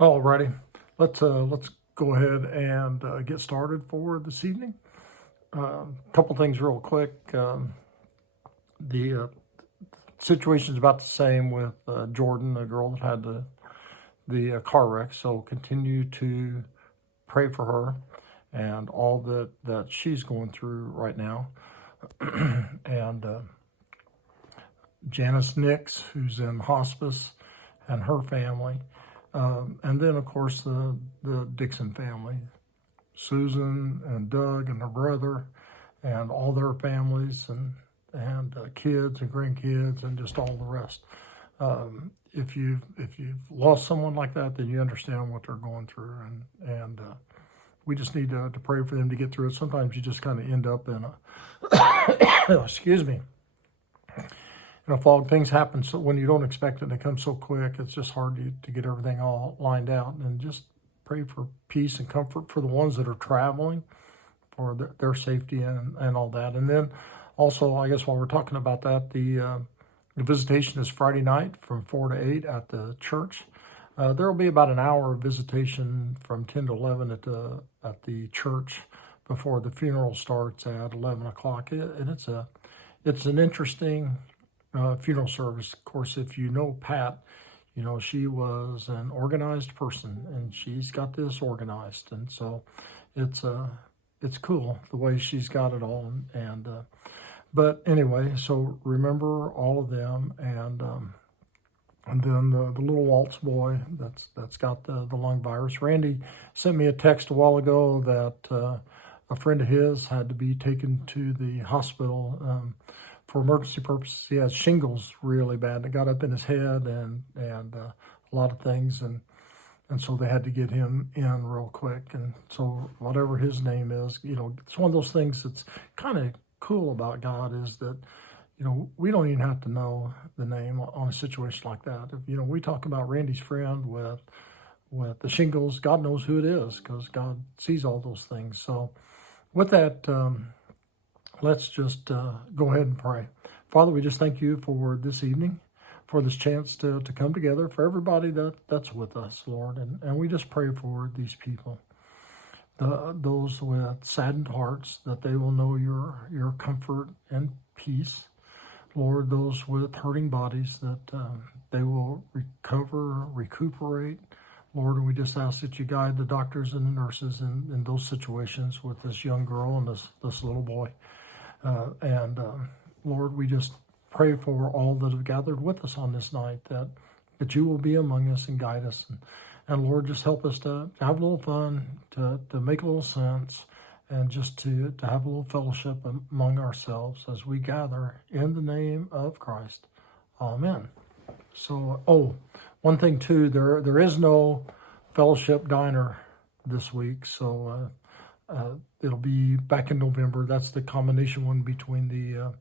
Alrighty, let's go ahead and get started for this evening. Couple things real quick. The situation's about the same with Jordan, the girl that had the car wreck. So continue to pray for her and all that she's going through right now. And Janice Nix, who's in hospice, and her family. And then, of course, the Dixon family, Susan and Doug and their brother, and all their families and kids and grandkids and just all the rest. If you've lost someone like that, then you understand what they're going through, and we just need to pray for them to get through it. Sometimes you just kind of end up in a excuse me. In a fog, things happen so when you don't expect it, they come so quick. It's just hard to get everything all lined out. And just pray for peace and comfort for the ones that are traveling, for their safety and all that. And then also, I guess while we're talking about that, the visitation is Friday night from 4 to 8 at the church. There will be about an hour of visitation from 10 to 11 at the church before the funeral starts at 11 o'clock. And it's an interesting funeral service. Of course, if you know Pat, you know she was an organized person, and she's got this organized, and so it's cool the way she's got it all. And but anyway, so remember all of them, and then the little Waltz boy that's got the lung virus. Randy sent me a text a while ago that a friend of his had to be taken to the hospital. For emergency purposes. He has shingles really bad. It got up in his head and a lot of things, and so they had to get him in real quick. And so whatever his name is, it's one of those things that's kind of cool about God is that, we don't even have to know the name on a situation like that. If, we talk about Randy's friend with the shingles, God knows who it is because God sees all those things. So with that, let's just go ahead and pray. Father, we just thank you for this evening, for this chance to come together, for everybody that's with us, Lord. And we just pray for these people, those with saddened hearts, that they will know your comfort and peace. Lord, those with hurting bodies, that they will recuperate. Lord, and we just ask that you guide the doctors and the nurses in those situations with this young girl and this little boy. Lord, we just pray for all that have gathered with us on this night, that you will be among us and guide us. And Lord, just help us to have a little fun, to make a little sense, and just to have a little fellowship among ourselves as we gather in the name of Christ. Amen. So, one thing too, there is no fellowship diner this week, so it'll be back in November. That's the combination one between the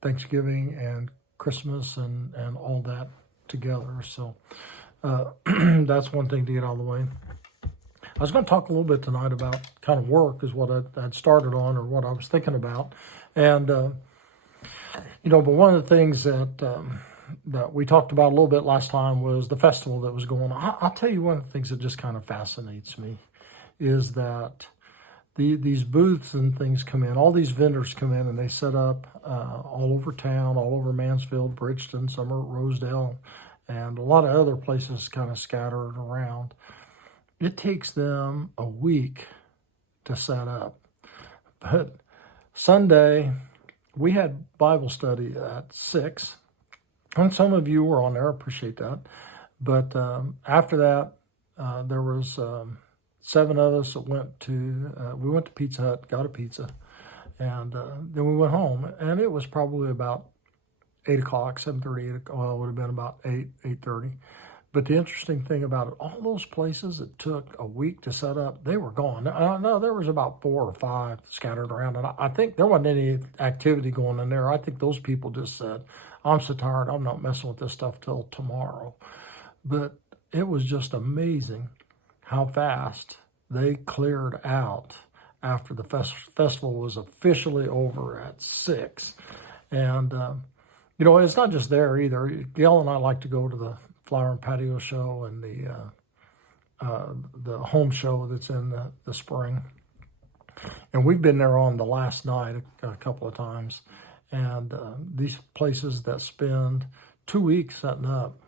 Thanksgiving and Christmas and all that together. So that's one thing to get out of the way. I was going to talk a little bit tonight about kind of work is what I'd started on, or what I was thinking about. And, but one of the things that we talked about a little bit last time was the festival that was going on. I'll tell you one of the things that just kind of fascinates me is that these booths and things come in, all these vendors come in, and they set up all over town, all over Mansfield, Bridgeton, some are at Rosedale, and a lot of other places kind of scattered around. It takes them a week to set up. But Sunday, we had Bible study at 6, and some of you were on there. I appreciate that. But after that, there was 7 of us that went to Pizza Hut, got a pizza, and then we went home. And it was probably about 8 o'clock, 7:30, 8 o'clock. Well, it would have been about 8:30. But the interesting thing about it, all those places that took a week to set up, they were gone. No, there was about 4 or 5 scattered around, and I think there wasn't any activity going in there. I think those people just said, I'm so tired, I'm not messing with this stuff till tomorrow. But it was just amazing how fast they cleared out after the festival was officially over at 6. And, it's not just there either. Gail and I like to go to the flower and patio show and the home show that's in the spring. And we've been there on the last night a couple of times. And these places that spend 2 weeks setting up,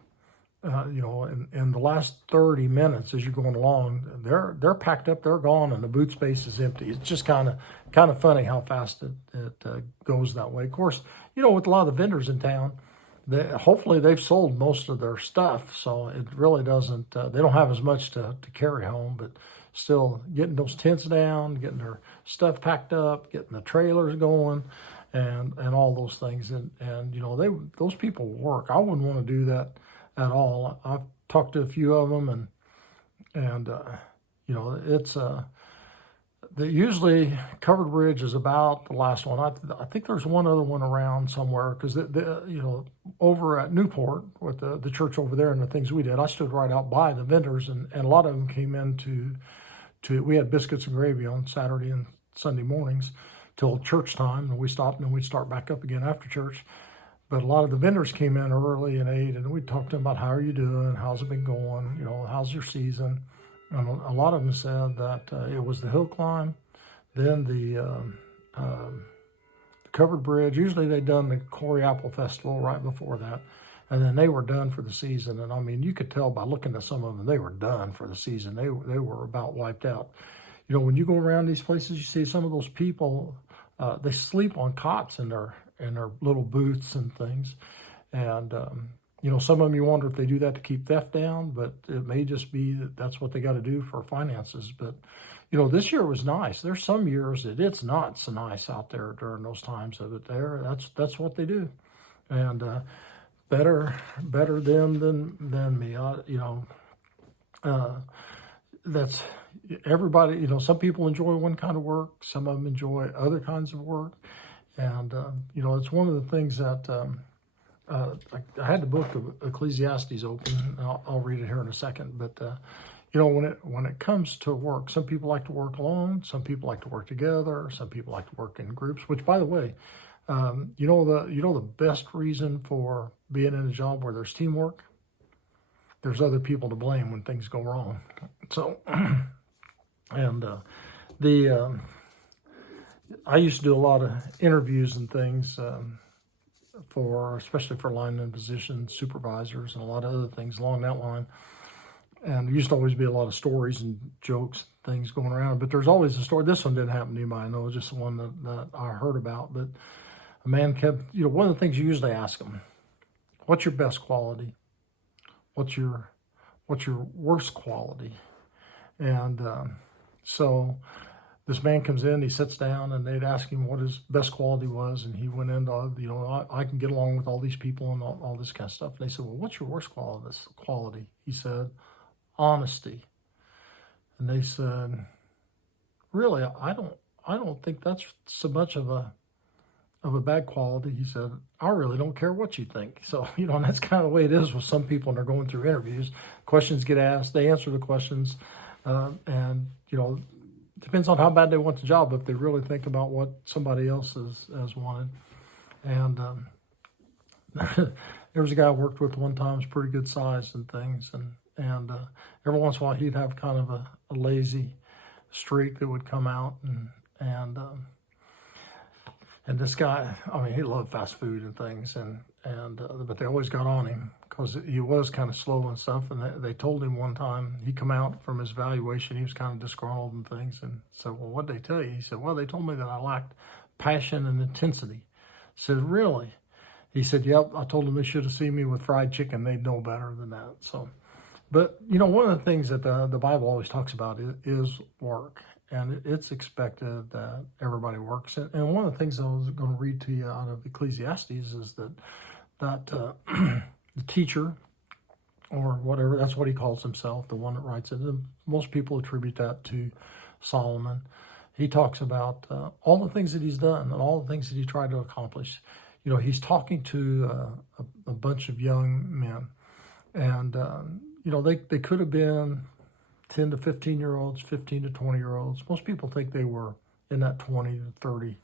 in the last 30 minutes as you're going along, they're packed up, they're gone, and the booth space is empty. It's just kind of funny how fast it goes that way. Of course, with a lot of the vendors in town, hopefully they've sold most of their stuff, so it really doesn't. They don't have as much to carry home, but still getting those tents down, getting their stuff packed up, getting the trailers going, and all those things. And those people work. I wouldn't want to do that at all. I've talked to a few of them, and it's usually Covered Bridge is about the last one. I think there's one other one around somewhere, because over at Newport with the church over there and the things we did, I stood right out by the vendors, and a lot of them came in to we had biscuits and gravy on Saturday and Sunday mornings till church time, and we stopped, and then we'd start back up again after church. But a lot of the vendors came in early and ate, and we talked to them about how are you doing, how's it been going, how's your season. And a lot of them said that it was the hill climb, then the Covered Bridge. Usually they'd done the Corey Apple Festival right before that, and then they were done for the season. And I mean, you could tell by looking at some of them, they were done for the season. They were about wiped out. When you go around these places, you see some of those people, they sleep on cots in their little booths and things. And, some of them you wonder if they do that to keep theft down, but it may just be that that's what they got to do for finances. But, this year was nice. There's some years that it's not so nice out there during those times of it there. That's what they do. And better them than me. That's everybody. Some people enjoy one kind of work. Some of them enjoy other kinds of work. And, it's one of the things that I had the book of Ecclesiastes open. I'll read it here in a second. But, when it comes to work, some people like to work alone. Some people like to work together. Some people like to work in groups, which, by the way, the best reason for being in a job where there's teamwork, there's other people to blame when things go wrong. So, and I used to do a lot of interviews and things especially for lineman positions, supervisors, and a lot of other things along that line. And there used to always be a lot of stories and jokes, things going around. But there's always a story. This one didn't happen to anybody I know, just the one that I heard about. But a man kept, one of the things you usually ask him, what's your best quality? What's your worst quality? And so this man comes in, he sits down, and they'd ask him what his best quality was, and he went into, I can get along with all these people and all this kind of stuff. And they said, well, what's your worst quality? He said, honesty. And they said, really, I don't think that's so much of a bad quality. He said, I really don't care what you think. So, and that's kind of the way it is with some people when they're going through interviews. Questions get asked, they answer the questions, and, depends on how bad they want the job, if they really think about what somebody else has wanted. And there was a guy I worked with one time, was pretty good size and things, and every once in a while he'd have kind of a lazy streak that would come out, and this guy, he loved fast food and things, but they always got on him because he was kind of slow and stuff. And they told him one time, he come out from his evaluation, he was kind of disgruntled and things, and said, well, what'd they tell you? He said, well, they told me that I lacked passion and intensity. I said, really? He said, yep, I told them they should have seen me with fried chicken. They'd know better than that. So, but, one of the things that the Bible always talks about is work. And it's expected that everybody works. And one of the things I was going to read to you out of Ecclesiastes is that the teacher, or whatever, that's what he calls himself, the one that writes it. And most people attribute that to Solomon. He talks about all the things that he's done and all the things that he tried to accomplish. He's talking to a bunch of young men. And, they could have been 10 to 15-year-olds, 15 to 20-year-olds. Most people think they were in that 20 to 30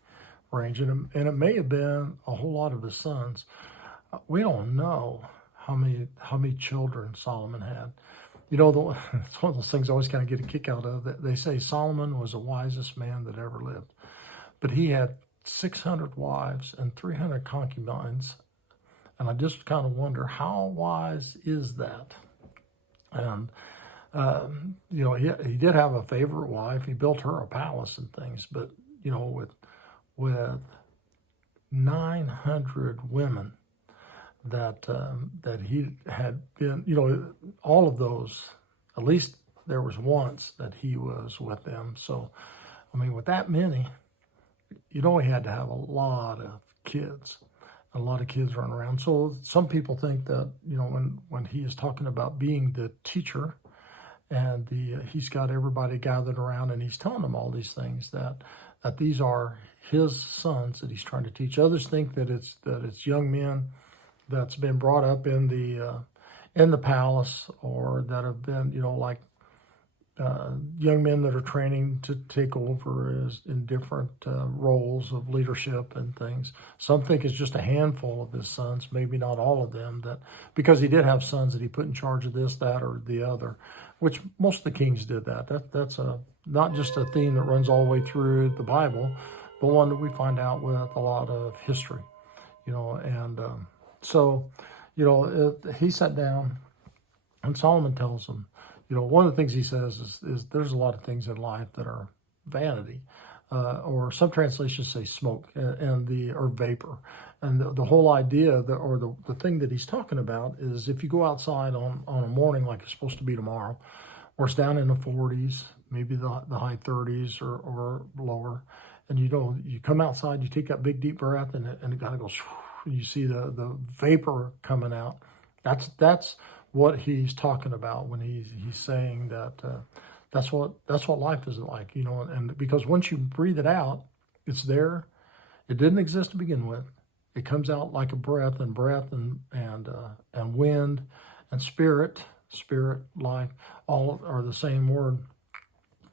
range. And it may have been a whole lot of his sons. We don't know how many children Solomon had. It's one of those things I always kind of get a kick out of. That they say Solomon was the wisest man that ever lived, but he had 600 wives and 300 concubines, and I just kind of wonder, how wise is that? And he did have a favorite wife. He built her a palace and things, but with 900 women that he had been, all of those, at least there was once that he was with them. So, I mean, with that many, he had to have a lot of kids. A lot of kids running around. So some people think that, when he is talking about being the teacher and he's got everybody gathered around and he's telling them all these things, that these are his sons that he's trying to teach. Others think that it's young men that's been brought up in the palace, or that have been, young men that are training to take over in different roles of leadership and things. Some think it's just a handful of his sons, maybe not all of them, because he did have sons that he put in charge of this, that, or the other, which most of the kings did that. That's not just a theme that runs all the way through the Bible, but one that we find out with a lot of history, he sat down, and Solomon tells him, one of the things he says is there's a lot of things in life that are vanity, or some translations say smoke or vapor. And the whole idea, the thing that he's talking about is, if you go outside on a morning like it's supposed to be tomorrow, or it's down in the 40s, maybe the high 30s or lower, and you come outside, you take that big deep breath, and it kind of goes, and you see the vapor coming out. That's what he's talking about when he's saying that that's what life is like, and because once you breathe it out, it's there. It didn't exist to begin with. It comes out like a breath and wind and spirit, life, all are the same word.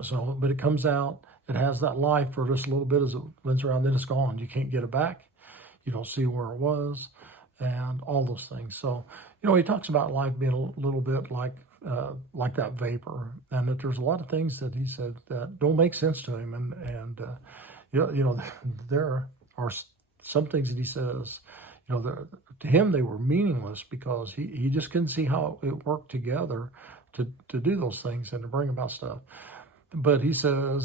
So, but it comes out. It has that life for just a little bit as it runs around, then it's gone. You can't get it back. You don't see where it was, and all those things. So, he talks about life being a little bit like that vapor, and that there's a lot of things that he said that don't make sense to him, and there are some things that he says, to him they were meaningless, because he just couldn't see how it worked together to do those things and to bring about stuff. But he said,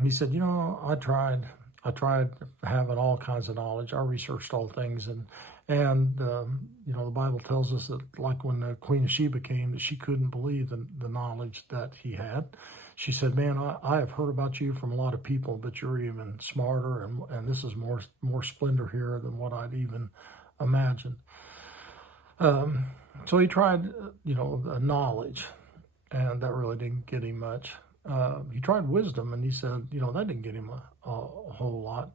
I tried having all kinds of knowledge. I researched all things, and the Bible tells us that, like when the Queen of Sheba came, that she couldn't believe the knowledge that he had. She said, "Man, I have heard about you from a lot of people, but you're even smarter, and this is more splendor here than what I'd even imagined." So he tried, knowledge, and that really didn't get him much. He tried wisdom, and he said, that didn't get him a whole lot.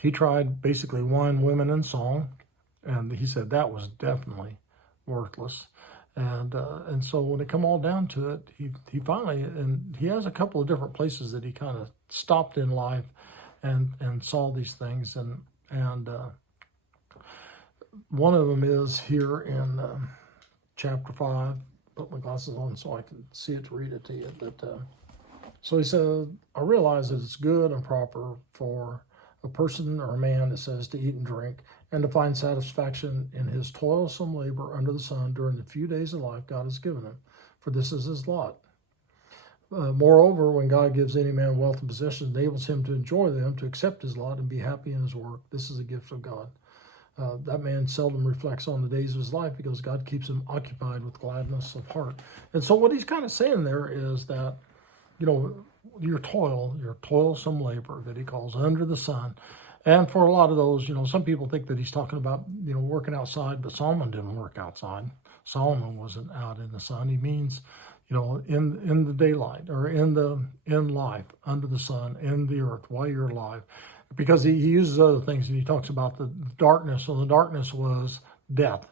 He tried basically wine, women, and song, and he said that was definitely worthless. And so when it come all down to it, he finally, and he has a couple of different places that he kind of stopped in life and saw these things, and one of them is here in chapter 5. Put my glasses on so I can see it to read it to you. So he said, "I realize that it's good and proper for a person or a man," it says, "to eat and drink, and to find satisfaction in his toilsome labor under the sun during the few days of life God has given him, for this is his lot. Moreover, when God gives any man wealth and possessions, enables him to enjoy them, to accept his lot, and be happy in his work. This is a gift of God. That man seldom reflects on the days of his life, because God keeps him occupied with gladness of heart." And so what he's kind of saying there is that, your toilsome labor that he calls under the sun. And for a lot of those, some people think that he's talking about, working outside, but Solomon didn't work outside. Solomon wasn't out in the sun. He means, in the daylight, or in life, under the sun, in the earth, while you're alive. Because he uses other things, and he talks about the darkness. So the darkness was death.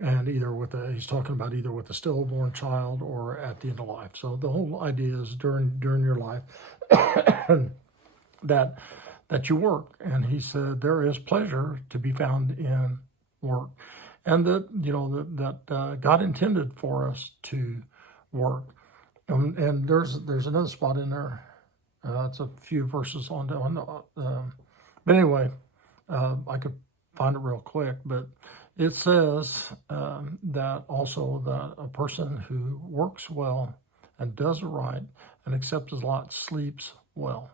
And he's talking about either with a stillborn child or at the end of life. So the whole idea is during your life that you work. And he said there is pleasure to be found in work. and that God intended for us to work. And there's another spot in there. It's a few verses on down. But anyway, I could find it real quick. But it says that also that a person who works well and does it right and accepts his lot sleeps well.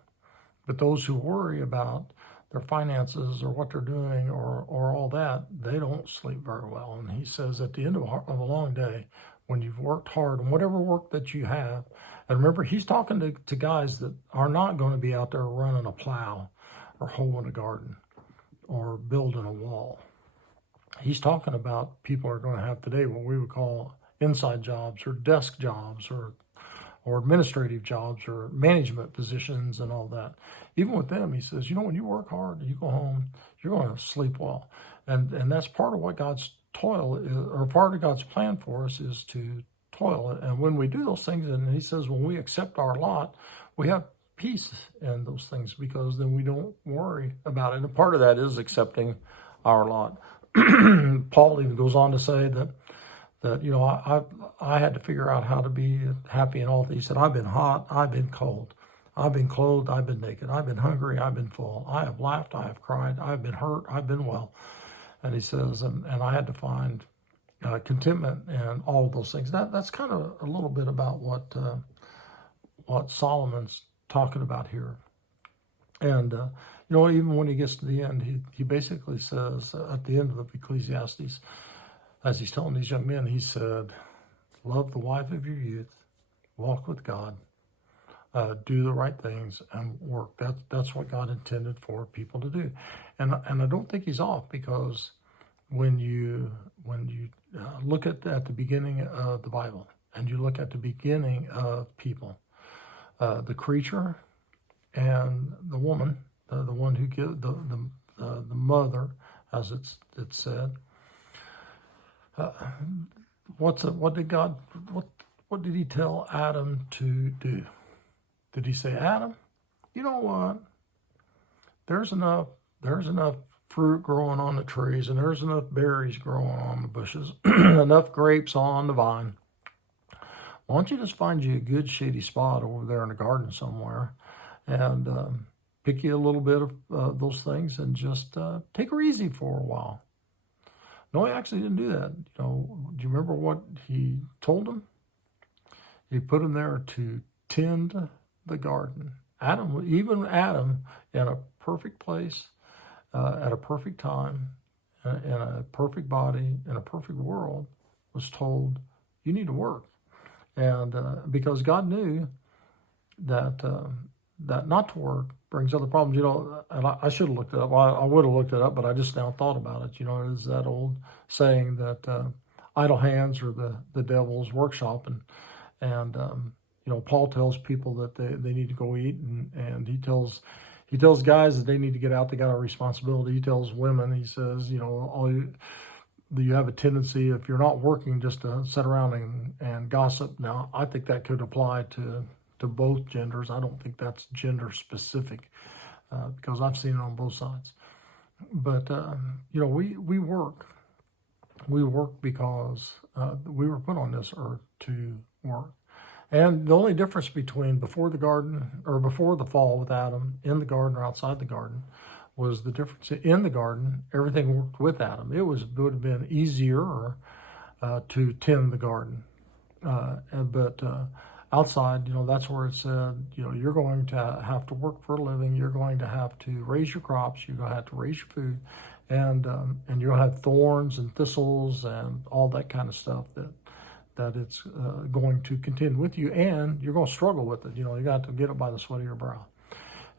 But those who worry about their finances or what they're doing or all that, they don't sleep very well. And he says at the end of a long day, when you've worked hard on whatever work that you have, and remember, he's talking to guys that are not going to be out there running a plow or hoeing a garden or building a wall. He's talking about people are going to have today what we would call inside jobs or desk jobs or administrative jobs or management positions and all that. Even with them, he says, when you work hard, you go home, you're going to sleep well. And that's part of what God's toil is, or part of God's plan for us is to toil. And when we do those things, and he says, when we accept our lot, we have peace in those things because then we don't worry about it. And part of that is accepting our lot. Paul even goes on to say that I had to figure out how to be happy in all things. He said, I've been hot, I've been cold. I've been clothed, I've been naked. I've been hungry, I've been full. I have laughed, I have cried. I've been hurt, I've been well. And he says, and I had to find contentment in all of those things. That's kind of a little bit about what Solomon's talking about here. And, even when he gets to the end, he basically says at the end of Ecclesiastes, as he's telling these young men, he said, love the wife of your youth, walk with God, do the right things, and work. That's what God intended for people to do. And I don't think he's off, because when you look at the beginning of the Bible, and you look at the beginning of people, the creature and the woman, the one who gives the mother, as it's said. What did he tell Adam to do? Did he say, Adam, you know what? There's enough fruit growing on the trees, and there's enough berries growing on the bushes, enough grapes on the vine. Why don't you just find you a good shady spot over there in the garden somewhere, and pick you a little bit of those things, and just take her easy for a while. No, he actually didn't do that. Do you remember what he told him? He put him there to tend the garden. Even Adam, in a perfect place, at a perfect time, in a perfect body, in a perfect world, was told, you need to work. And because God knew that not to work brings other problems, and I should have looked it up. Well, I would have looked it up, but I just now thought about it. It's that old saying that idle hands are the devil's workshop. And Paul tells people that they need to go eat, and he tells guys that they need to get out. They got a responsibility. He tells women, he says, you have a tendency, if you're not working, just to sit around and gossip. Now, I think that could apply to both genders. I don't think that's gender specific, because I've seen it on both sides. But we work. We work because we were put on this earth to work. And the only difference between before the garden, or before the fall with Adam, in the garden or outside the garden, was the difference. In the garden, everything worked with Adam. It would have been easier to tend the garden, but outside, that's where it said, you're going to have to work for a living. You're going to have to raise your crops. You're going to have to raise your food, and you're going to have thorns and thistles and all that kind of stuff that it's going to contend with you, and you're going to struggle with it. You got to get it by the sweat of your brow.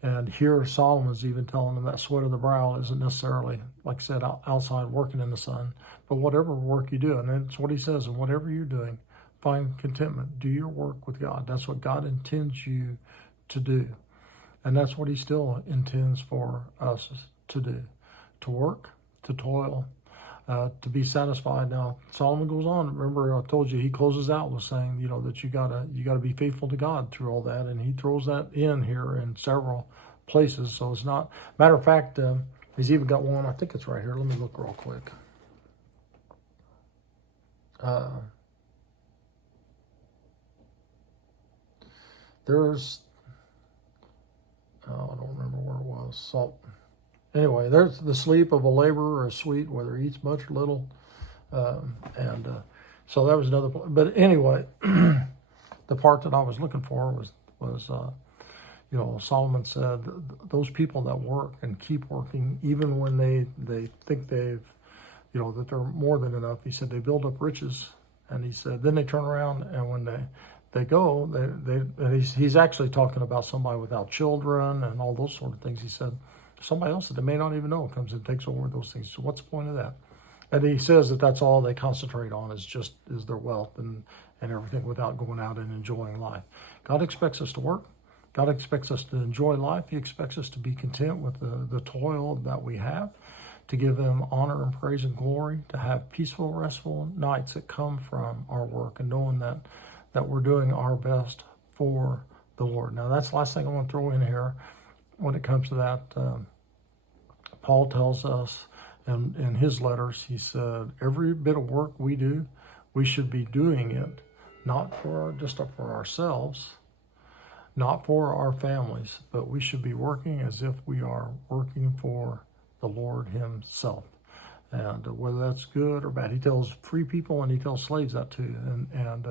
And here Solomon's even telling them that sweat of the brow isn't necessarily, like I said, outside working in the sun, but whatever work you do. And that's what he says, and whatever you're doing, find contentment. Do your work with God. That's what God intends you to do. And that's what he still intends for us to do. To work, to toil, to be satisfied. Now, Solomon goes on. Remember, I told you, he closes out with saying, that you gotta be faithful to God through all that. And he throws that in here in several places. So it's not, matter of fact, he's even got one, I think it's right here. Let me look real quick. There's, I don't remember where it was. So anyway, there's the sleep of a laborer is sweet, whether he eats much or little. And so that was another. But anyway, the part that I was looking for was Solomon said those people that work and keep working, even when they think they've, that they're more than enough. He said they build up riches, and he said then they turn around and when they go, and he's actually talking about somebody without children and all those sort of things. He said somebody else that they may not even know comes and takes over those things. So what's the point of that? And he says that that's all they concentrate on is their wealth and everything without going out and enjoying life. God expects us to work. God expects us to enjoy life. He expects us to be content with the toil that we have, to give him honor and praise and glory, to have peaceful, restful nights that come from our work and knowing that we're doing our best for the Lord. Now, that's the last thing I want to throw in here when it comes to that. Paul tells us in his letters, he said, every bit of work we do, we should be doing it not just for ourselves, not for our families, but we should be working as if we are working for the Lord himself. And whether that's good or bad, he tells free people and he tells slaves that too. And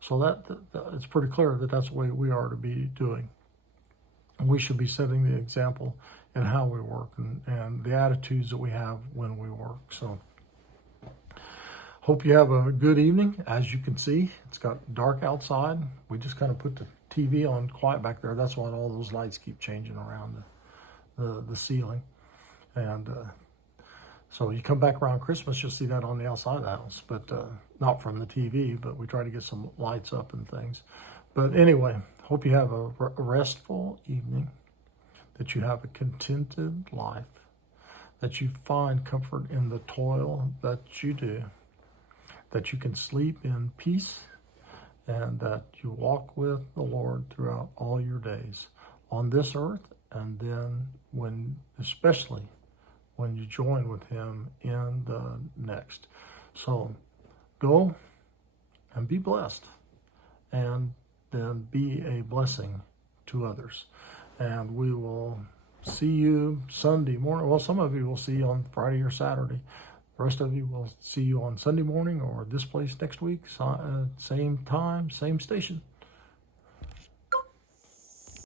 so that it's pretty clear that that's the way we are to be doing. And we should be setting the example in how we work and the attitudes that we have when we work. So hope you have a good evening. As you can see, it's got dark outside. We just kind of put the TV on quiet back there. That's why all those lights keep changing around the ceiling. And so you come back around Christmas, you'll see that on the outside of the house, but not from the TV, but we try to get some lights up and things. But anyway, hope you have a restful evening, that you have a contented life, that you find comfort in the toil that you do, that you can sleep in peace, and that you walk with the Lord throughout all your days on this earth, and then especially when you join with him in the next. So go and be blessed, and then be a blessing to others. And we will see you Sunday morning. Well, some of you will see you on Friday or Saturday. The rest of you will see you on Sunday morning or this place next week. Same time, same station.